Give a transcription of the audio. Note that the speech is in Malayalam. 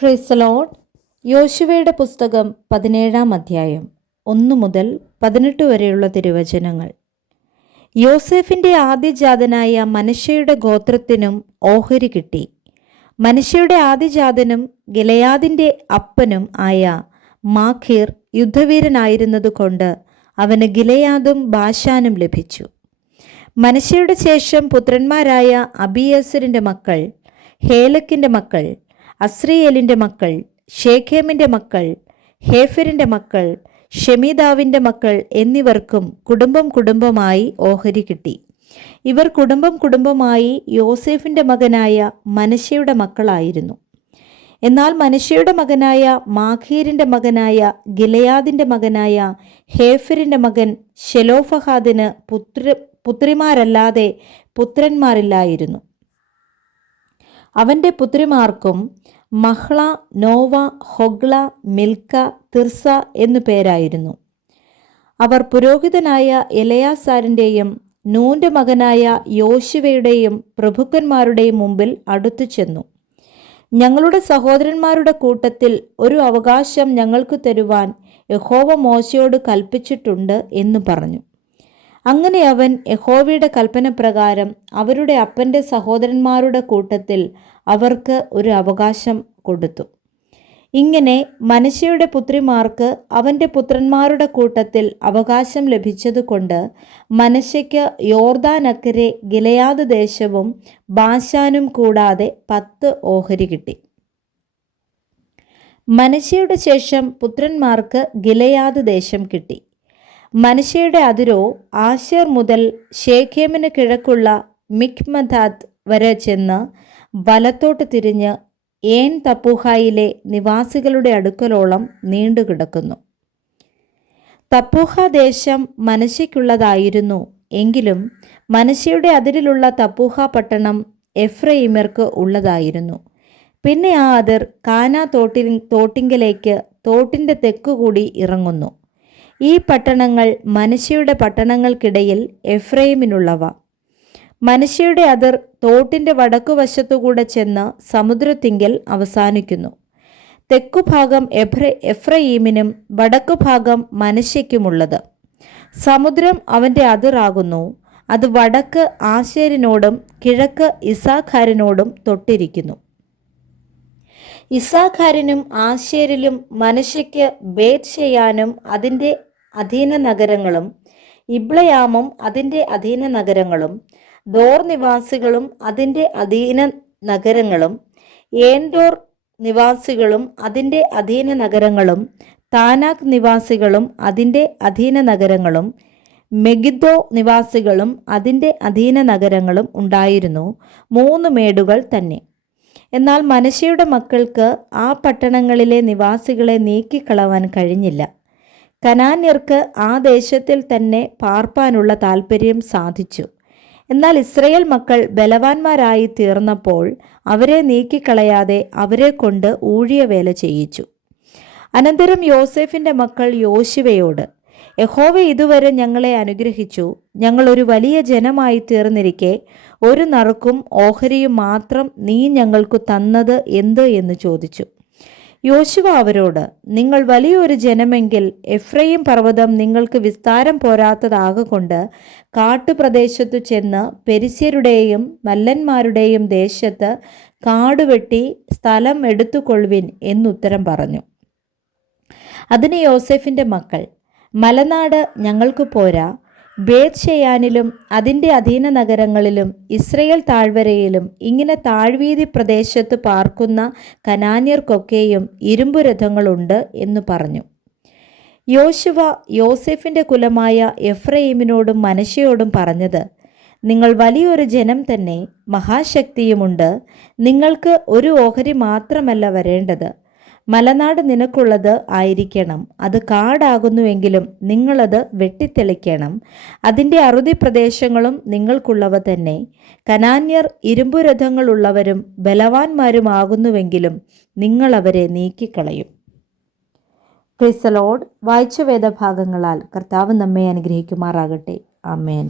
Praise the Lord. യോശുവയുടെ പുസ്തകം 17-ാം അധ്യായം 1 മുതൽ 18 വരെയുള്ള തിരുവചനങ്ങൾ. യോസേഫിൻ്റെ ആദ്യജാതനായ മനശ്ശെയുടെ ഗോത്രത്തിനും ഓഹരി കിട്ടി. മനശ്ശെയുടെ ആദ്യജാതനും ഗിലെയാദിൻ്റെ അപ്പനും ആയ മാഖീർ യുദ്ധവീരനായിരുന്നതുകൊണ്ട് അവന് ഗിലെയാദും ബാശാനും ലഭിച്ചു. മനശ്ശെയുടെ ശേഷം പുത്രന്മാരായ അബിയേസരിൻ്റെ മക്കൾ, ഹേലക്കിൻ്റെ മക്കൾ, അസ്രിയേലിൻ്റെ മക്കൾ, ഷേഖേമിൻ്റെ മക്കൾ, ഹേഫെരിൻ്റെ മക്കൾ, ഷെമീദാവിൻ്റെ മക്കൾ എന്നിവർക്കും കുടുംബമായി ഓഹരി കിട്ടി. ഇവർ കുടുംബമായി യോസേഫിൻ്റെ മകനായ മനശ്ശെയുടെ മക്കളായിരുന്നു. എന്നാൽ മനശ്ശെയുടെ മകനായ മാഖീരിൻ്റെ മകനായ ഗിലെയാദിൻ്റെ മകനായ ഹേഫെരിൻ്റെ മകൻ ശെലോഫഹാദിന് പുത്രിമാരല്ലാതെ പുത്രന്മാരില്ലായിരുന്നു. അവൻ്റെ പുത്രിമാർക്കും മഹ്ള, നോവ, ഹൊഗ്ല, മിൽക്ക, തിർസ എന്നു പേരായിരുന്നു. അവർ പുരോഹിതനായ എലെയാസാരിൻ്റെയും നൂൻ്റെ മകനായ യോശുവയുടെയും പ്രഭുക്കന്മാരുടെയും മുമ്പിൽ അടുത്തു ചെന്നു. ഞങ്ങളുടെ സഹോദരന്മാരുടെ കൂട്ടത്തിൽ ഒരു അവകാശം ഞങ്ങൾക്ക് തരുവാൻ യഹോവ മോശയോട് കൽപ്പിച്ചിട്ടുണ്ട് എന്ന് പറഞ്ഞു. അങ്ങനെ അവൻ യഹോവയുടെ കൽപ്പന പ്രകാരം അവരുടെ അപ്പൻ്റെ സഹോദരന്മാരുടെ കൂട്ടത്തിൽ അവർക്ക് ഒരു അവകാശം കൊടുത്തു. ഇങ്ങനെ മനശ്ശെയുടെ പുത്രിമാർക്ക് അവൻ്റെ പുത്രന്മാരുടെ കൂട്ടത്തിൽ അവകാശം ലഭിച്ചതുകൊണ്ട് മനശ്ശെയ്ക്ക് യോർദാനക്കരെ ഗിലെയാദ് ദേശവും ബാശാനും കൂടാതെ 10 ഓഹരി കിട്ടി. മനശ്ശെയുടെ ശേഷം പുത്രന്മാർക്ക് ഗിലെയാദ് ദേശം കിട്ടി. മനശ്ശെയുടെ അതിരോ ആശേർ മുതൽ ഷേഖേമിന് കിഴക്കുള്ള മിക്മദാത്ത് വരെ ചെന്ന് വലത്തോട്ട് തിരിഞ്ഞ് ഏൻ തപ്പൂഹായിലെ നിവാസികളുടെ അടുക്കലോളം നീണ്ടുകിടക്കുന്നു. തപ്പൂഹ ദേശം മനശ്ശെയ്ക്കുള്ളതായിരുന്നു. എങ്കിലും മനശ്ശെയുടെ അതിരിലുള്ള തപ്പൂഹ പട്ടണം എഫ്രയീമ്യർക്ക് ഉള്ളതായിരുന്നു. പിന്നെ ആ അതിർ കാനാ തോട്ടിങ്കലേക്ക് തോട്ടിൻ്റെ തെക്കുകൂടി ഇറങ്ങുന്നു. ഈ പട്ടണങ്ങൾ മനശ്ശെയുടെ പട്ടണങ്ങൾക്കിടയിൽ എഫ്രയീമിനുള്ളവ. മനശ്ശെയുടെ അതിർ തോട്ടിൻ്റെ വടക്കുവശത്തുകൂടെ ചെന്ന് സമുദ്രത്തിങ്കൽ അവസാനിക്കുന്നു. തെക്കുഭാഗം എഫ്രയീമിനും വടക്കുഭാഗം മനശ്ശെയ്ക്കുമുള്ളത്. സമുദ്രം അവൻ്റെ അതിറാകുന്നു. അത് വടക്ക് ആശേരിനോടും കിഴക്ക് ഇസ്സാഖാരിനോടും തൊട്ടിരിക്കുന്നു. ഇസ്സാഖാരിനും ആശേരിലും മനശ്ശെയ്ക്ക് ബേത്ത്ശെയാനും അതിൻ്റെ അധീന നഗരങ്ങളും, ഇബ്ളയാമും അതിൻ്റെ അധീന നഗരങ്ങളും, ദോർ നിവാസികളും അതിൻ്റെ അധീന നഗരങ്ങളും, ഏൻഡോർ നിവാസികളും അതിൻ്റെ അധീന നഗരങ്ങളും, താനാക്ക് നിവാസികളും അതിൻ്റെ അധീന നഗരങ്ങളും, മെഗിദ്ദോ നിവാസികളും അതിൻ്റെ അധീന നഗരങ്ങളും ഉണ്ടായിരുന്നു. 3 മേടുകൾ തന്നെ. എന്നാൽ മനശ്ശെയുടെ മക്കൾക്ക് ആ പട്ടണങ്ങളിലെ നിവാസികളെ നീക്കിക്കളവാൻ കഴിഞ്ഞില്ല. കനാന്യർക്ക് ആ ദേശത്തിൽ തന്നെ പാർപ്പാനുള്ള താൽപ്പര്യം സാധിച്ചു. എന്നാൽ ഇസ്രായേൽ മക്കൾ ബലവാന്മാരായി തീർന്നപ്പോൾ അവരെ നീക്കിക്കളയാതെ അവരെ കൊണ്ട് ഊഴിയവേല ചെയ്യിച്ചു. അനന്തരം യോസേഫിൻ്റെ മക്കൾ യോശുവയോട്, യഹോവ ഇതുവരെ ഞങ്ങളെ അനുഗ്രഹിച്ചു. ഞങ്ങൾ ഒരു വലിയ ജനമായി തീർന്നിരിക്കെ ഒരു നറുക്കും ഓഹരിയും മാത്രം നീ ഞങ്ങൾക്ക് തന്നത് എന്ത് എന്ന് ചോദിച്ചു. യോശുവ അവരോട്, നിങ്ങൾ വലിയൊരു ജനമെങ്കിൽ എഫ്രയീം പർവ്വതം നിങ്ങൾക്ക് വിസ്താരം പോരാത്തതാകൊണ്ട് കാട്ടുപ്രദേശത്തു ചെന്ന് പെരിസ്യരുടെയും മല്ലന്മാരുടെയും ദേശത്ത് കാടുവെട്ടി സ്ഥലം എടുത്തുകൊള്ളുവിൻ എന്നുത്തരം പറഞ്ഞു. അതിന് യോസേഫിൻ്റെ മക്കൾ, മലനാട് ഞങ്ങൾക്ക് പോരാ. ബേത്ത്ശെയാനിലും അതിൻ്റെ അധീന നഗരങ്ങളിലും ഇസ്രായേൽ താഴ്വരയിലും ഇങ്ങനെ താഴ്വീതി പ്രദേശത്ത് പാർക്കുന്ന കനാന്യർക്കൊക്കെയും ഇരുമ്പുരഥങ്ങളുണ്ട് എന്ന് പറഞ്ഞു. യോശുവ യോസേഫിൻ്റെ കുലമായ എഫ്രയീമിനോടും മനശ്ശെയോടും പറഞ്ഞത്, നിങ്ങൾ വലിയൊരു ജനം തന്നെ, മഹാശക്തിയുമുണ്ട്. നിങ്ങൾക്ക് ഒരു ഓഹരി മാത്രമല്ല വരേണ്ടത്. മലനാട് നിനക്കുള്ളത് ആയിരിക്കണം. അത് കാടാകുന്നുവെങ്കിലും നിങ്ങളത് വെട്ടിത്തെളിക്കണം. അതിൻ്റെ അറുതി പ്രദേശങ്ങളും നിങ്ങൾക്കുള്ളവ തന്നെ. കനാന്യർ ഇരുമ്പുരഥങ്ങളുള്ളവരും ബലവാന്മാരുമാകുന്നുവെങ്കിലും നിങ്ങളവരെ നീക്കിക്കളയും. Praise the Lord. വായിച്ച വേദഭാഗങ്ങളാൽ കർത്താവ് നമ്മെ അനുഗ്രഹിക്കുമാറാകട്ടെ. ആമേൻ.